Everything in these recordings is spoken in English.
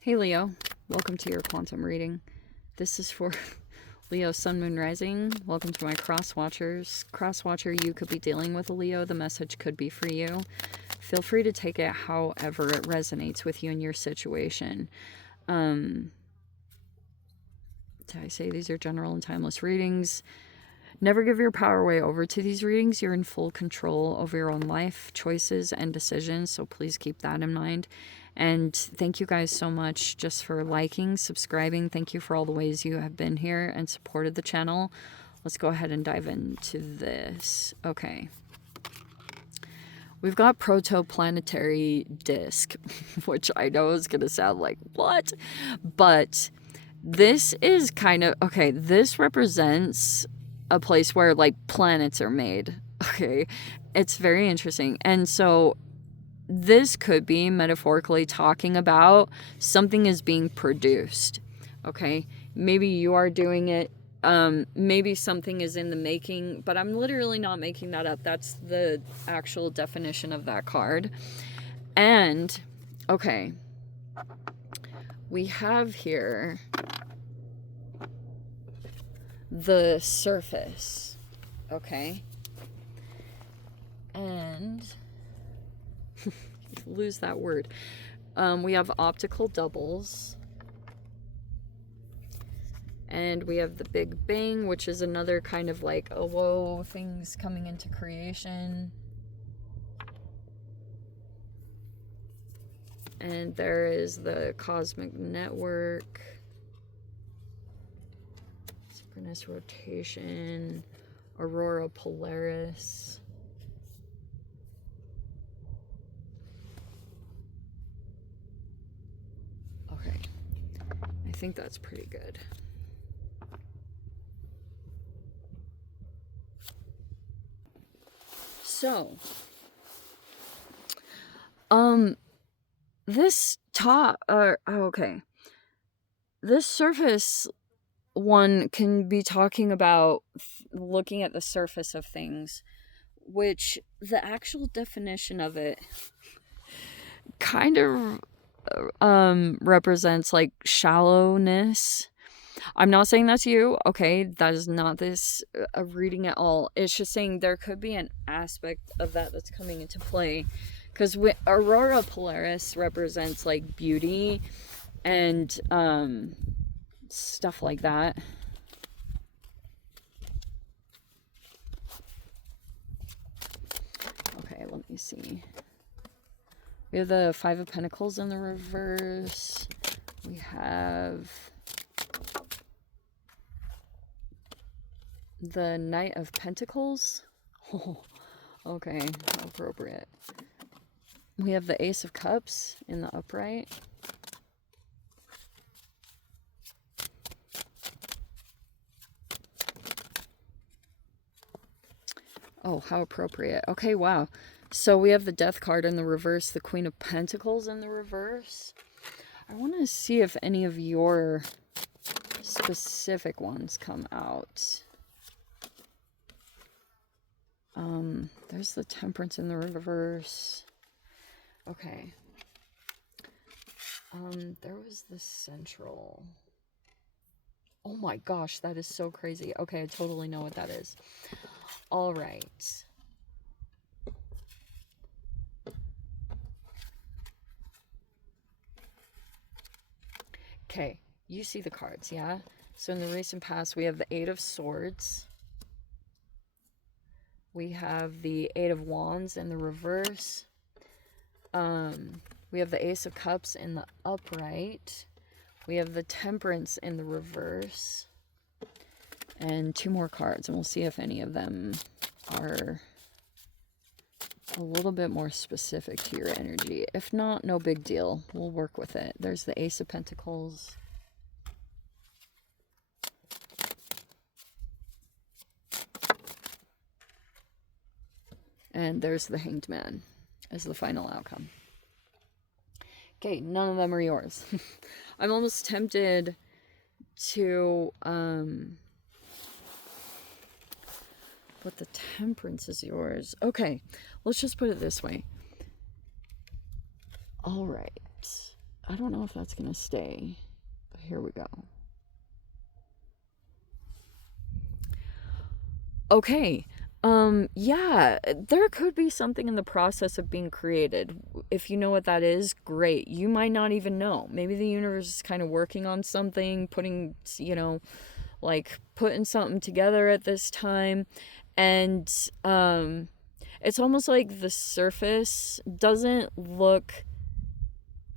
Hey Leo, welcome to your quantum reading. This is for Leo Sun Moon Rising. Welcome to my cross watchers. Cross watcher, you could be dealing with a Leo. The message could be for you. Feel free to take it however it resonates with you in your situation. Did I say these are general and timeless readings? Never give your power away over to these readings. You're in full control over your own life, choices, and decisions, so please keep that in mind. And thank you guys so much just for liking, subscribing. Thank you for all the ways you have been here and supported the channel. Let's go ahead and dive into this. Okay. We've got protoplanetary disk, which I know is going to sound like, what? But this is kind of, okay, this represents a place where like planets are made. Okay, it's very interesting. And so this could be metaphorically talking about something is being produced. Okay, maybe you are doing it, maybe something is in the making, but I'm literally not making that up. That's the actual definition of that card. And okay, we have here the surface, okay, and lose that word. We have optical doubles, and we have the Big Bang, which is another kind of like, oh whoa, things coming into creation. And there is the cosmic network, synchronous rotation, aurora polaris. Okay, I think that's pretty good. So, this top, okay, this surface one can be talking about looking at the surface of things, which the actual definition of it kind of represents like shallowness. I'm not saying that's you, okay? That is not this reading at all. It's just saying there could be an aspect of that that's coming into play. Because aurora polaris represents like beauty and stuff like that. Okay, let me see. We have the Five of Pentacles in the reverse. We have the Knight of Pentacles. Oh, okay, appropriate. We have the Ace of Cups in the upright. Oh, how appropriate. Okay, wow. So we have the Death card in the reverse, the Queen of Pentacles in the reverse. I want to see if any of your specific ones come out. There's the Temperance in the reverse. Okay. There was the Central. Oh my gosh, that is so crazy. Okay, I totally know what that is. All right. Okay, you see the cards, yeah? So in the recent past, we have the Eight of Swords. We have the Eight of Wands in the reverse. We have the Ace of Cups in the upright. We have the Temperance in the reverse. And two more cards, and we'll see if any of them are a little bit more specific to your energy. If not, no big deal. We'll work with it. There's the Ace of Pentacles. And there's the Hanged Man as the final outcome. Okay, none of them are yours. I'm almost tempted to but the Temperance is yours. Okay, let's just put it this way. All right. I don't know if that's going to stay. But here we go. Okay. Yeah, there could be something in the process of being created. If you know what that is, great. You might not even know. Maybe the universe is kind of working on something, putting, like putting something together at this time. And it's almost like the surface doesn't look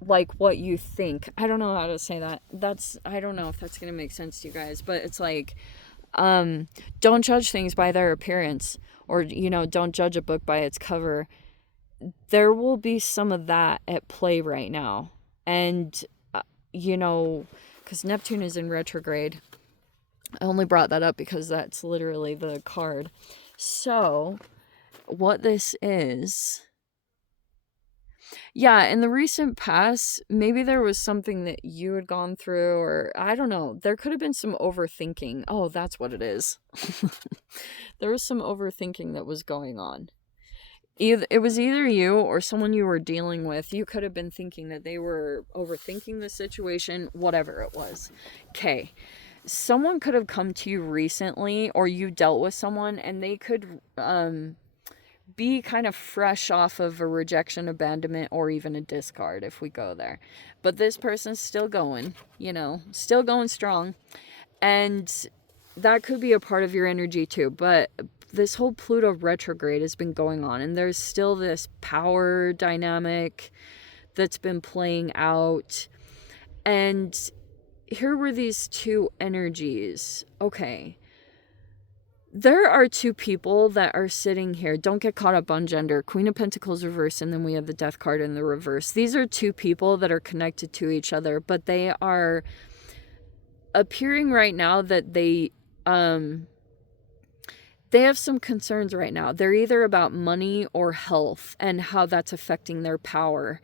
like what you think. I don't know how to say that. I don't know if that's going to make sense to you guys, but it's like, don't judge things by their appearance, or don't judge a book by its cover. There will be some of that at play right now. And because Neptune is in retrograde. I only brought that up because that's literally the card. So what this is, yeah, in the recent past, maybe there was something that you had gone through, or I don't know. There could have been some overthinking. Oh, that's what it is. There was some overthinking that was going on. It was either you or someone you were dealing with. You could have been thinking that they were overthinking the situation, whatever it was. Okay. Someone could have come to you recently, or you dealt with someone, and they could be kind of fresh off of a rejection, abandonment, or even a discard if we go there. But this person's still going, still going strong. And that could be a part of your energy too. But this whole Pluto retrograde has been going on, and there's still this power dynamic that's been playing out. And here were these two energies. Okay. There are two people that are sitting here. Don't get caught up on gender. Queen of Pentacles reverse, and then we have the Death card in the reverse. These are two people that are connected to each other, but they are appearing right now that they have some concerns right now. They're either about money or health and how that's affecting their power.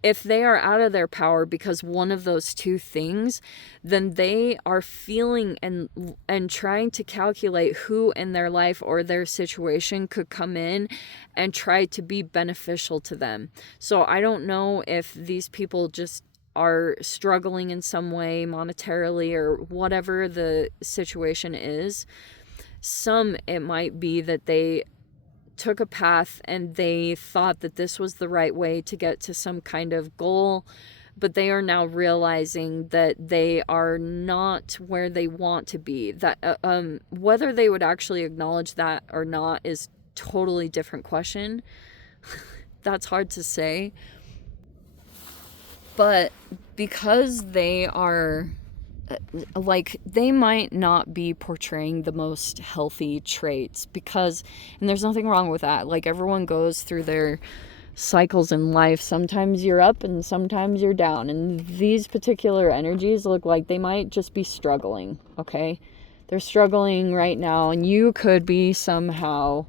If they are out of their power because one of those two things, then they are feeling and trying to calculate who in their life or their situation could come in and try to be beneficial to them. So I don't know if these people just are struggling in some way monetarily or whatever the situation is. Some, it might be that they took a path and they thought that this was the right way to get to some kind of goal, but they are now realizing that they are not where they want to be. That whether they would actually acknowledge that or not is totally different question. That's hard to say. But because they are they might not be portraying the most healthy traits, because, and there's nothing wrong with that. Like, everyone goes through their cycles in life. Sometimes you're up and sometimes you're down, and these particular energies look like they might just be struggling. Okay, they're struggling right now, and you could be somehow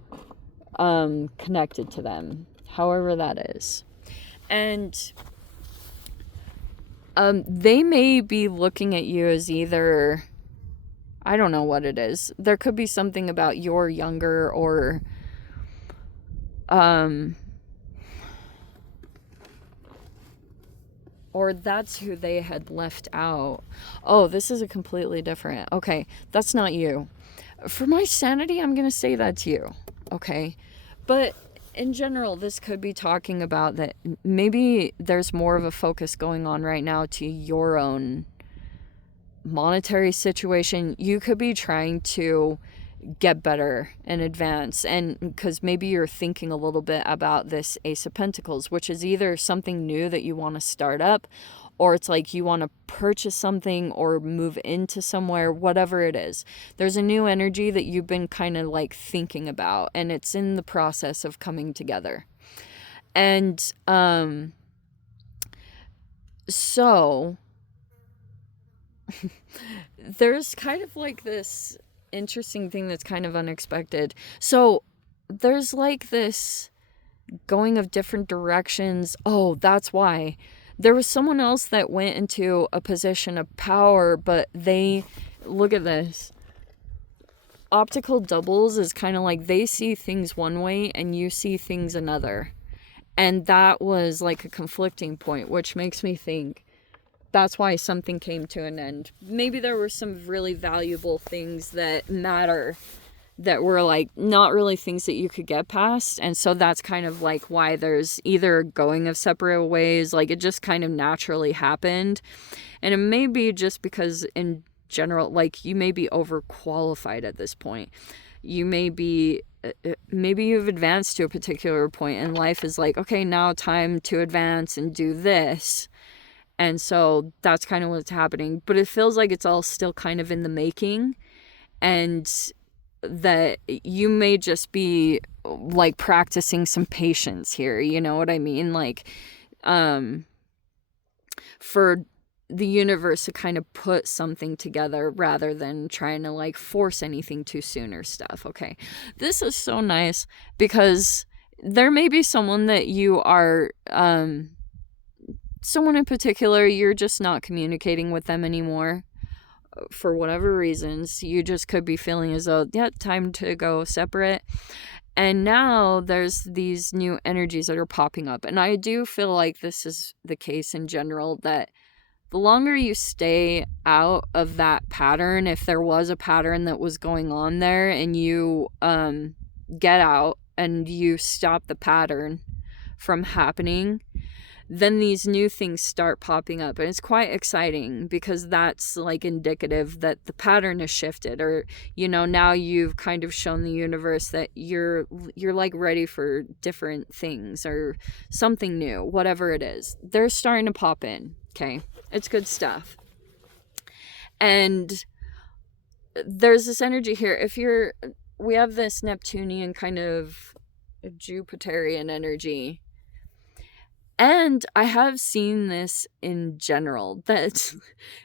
connected to them, however that is. And they may be looking at you as either, I don't know what it is. There could be something about you're younger, or that's who they had left out. Oh, this is a completely different. Okay, that's not you. For my sanity, I'm going to say that's you. Okay, but in general, this could be talking about that maybe there's more of a focus going on right now to your own monetary situation. You could be trying to get better and advance, and because maybe you're thinking a little bit about this Ace of Pentacles, which is either something new that you want to start up, or it's like you want to purchase something or move into somewhere, whatever it is. There's a new energy that you've been kind of like thinking about, and it's in the process of coming together. And so there's kind of like this interesting thing that's kind of unexpected. So there's like this going of different directions. Oh, that's why. There was someone else that went into a position of power, but they, look at this. Optical doubles is kind of like they see things one way and you see things another. And that was like a conflicting point, which makes me think, that's why something came to an end. Maybe there were some really valuable things that matter that were like not really things that you could get past, and so that's kind of like why there's either going of separate ways, like it just kind of naturally happened. And it may be just because in general, like, you may be overqualified at this point. You may be, maybe you've advanced to a particular point in life, is like, okay, now time to advance and do this. And so that's kind of what's happening. But it feels like it's all still kind of in the making. And that you may just be like practicing some patience here. You know what I mean? Like, for the universe to kind of put something together rather than trying to like force anything too soon or stuff. Okay. This is so nice because there may be someone that you are, someone in particular, you're just not communicating with them anymore for whatever reasons. You just could be feeling as though, yeah, time to go separate. And now there's these new energies that are popping up. And I do feel like this is the case in general, that the longer you stay out of that pattern, if there was a pattern that was going on there, and you get out and you stop the pattern from happening, then these new things start popping up. And it's quite exciting because that's like indicative that the pattern has shifted, or, you know, now you've kind of shown the universe that you're like ready for different things or something new, whatever it is. They're starting to pop in. Okay. It's good stuff. And there's this energy here. We have this Neptunian kind of Jupiterian energy. And I have seen this in general, that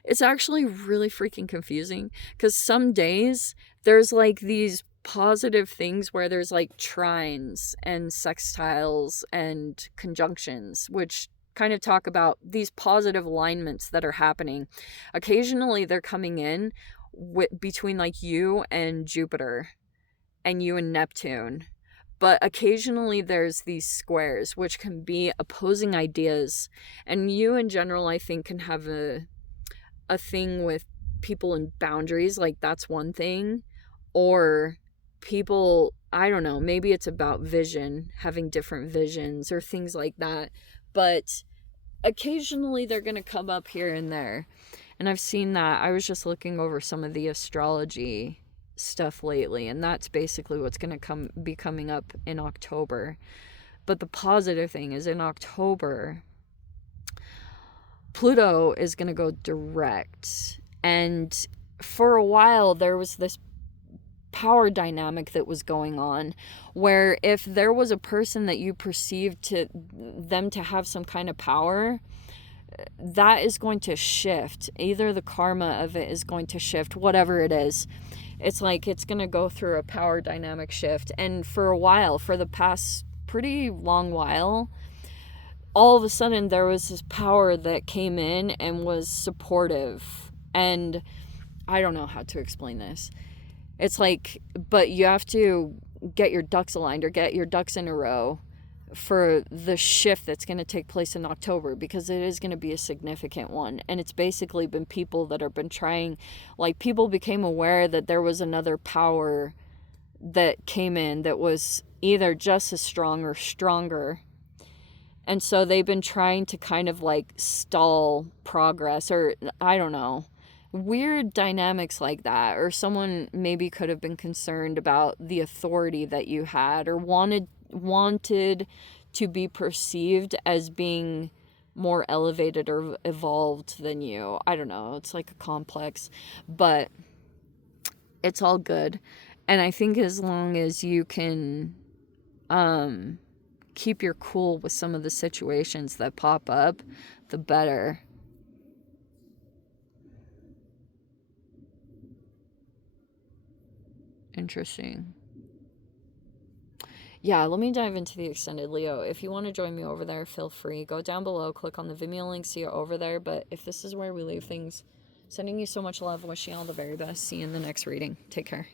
it's actually really freaking confusing, because some days there's like these positive things where there's like trines and sextiles and conjunctions, which kind of talk about these positive alignments that are happening. Occasionally they're coming in between like you and Jupiter and you and Neptune. But occasionally there's these squares, which can be opposing ideas. And you in general, I think, can have a thing with people in boundaries. Like, that's one thing. Or people, I don't know, maybe it's about vision, having different visions or things like that. But occasionally they're going to come up here and there. And I've seen that. I was just looking over some of the astrology stuff lately, and that's basically what's going to be coming up in October. But the positive thing is, in October, Pluto is going to go direct. And for a while there was this power dynamic that was going on, where if there was a person that you perceived to them to have some kind of power, that is going to shift. Either the karma of it is going to shift, whatever it is. It's like it's going to go through a power dynamic shift. And for a while, for the past pretty long while, all of a sudden there was this power that came in and was supportive. And I don't know how to explain this. It's like, but you have to get your ducks aligned or get your ducks in a row for the shift that's going to take place in October, because it is going to be a significant one. And it's basically been people that have been trying, like, people became aware that there was another power that came in that was either just as strong or stronger. And so they've been trying to kind of like stall progress, or I don't know, weird dynamics like that. Or someone maybe could have been concerned about the authority that you had, or wanted to be perceived as being more elevated or evolved than you. I don't know. It's like a complex, but it's all good. And I think as long as you can keep your cool with some of the situations that pop up, the better. Interesting. Yeah, let me dive into the extended Leo. If you want to join me over there, feel free. Go down below, click on the Vimeo link, see it over there. But if this is where we leave things, sending you so much love, wishing you all the very best. See you in the next reading. Take care.